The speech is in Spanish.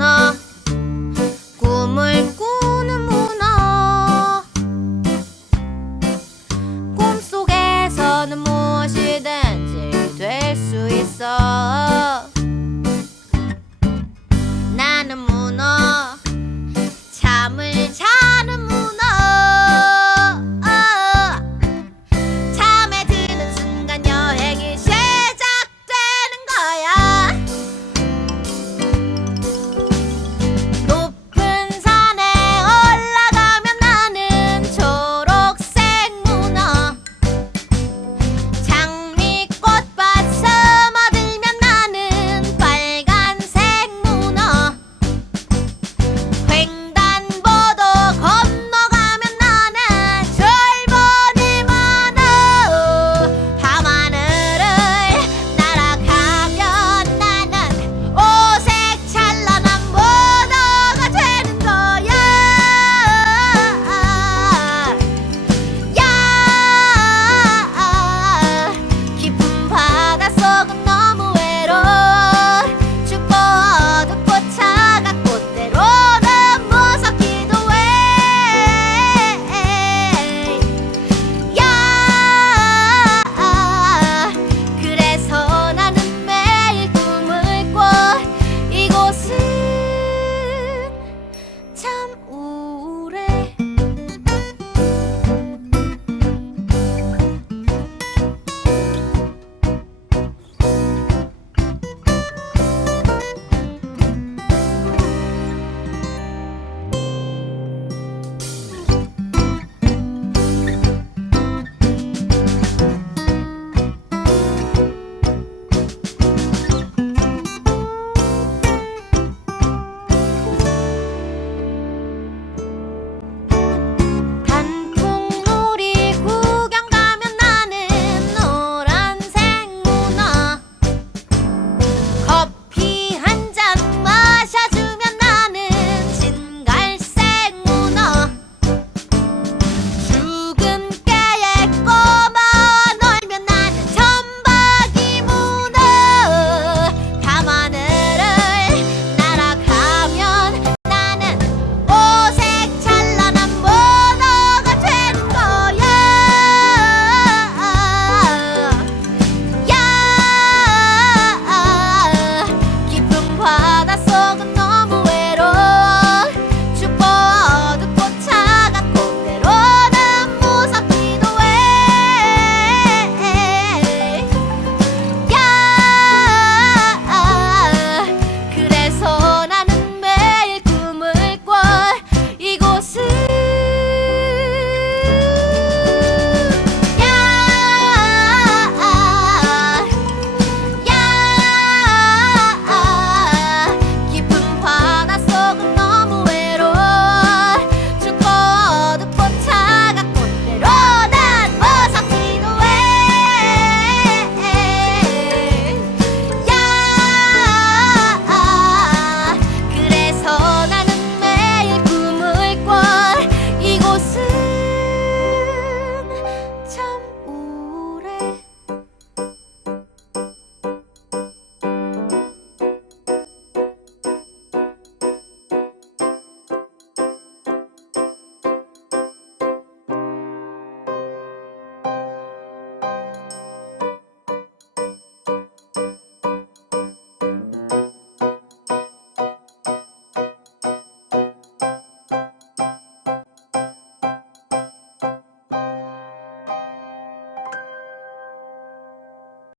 no.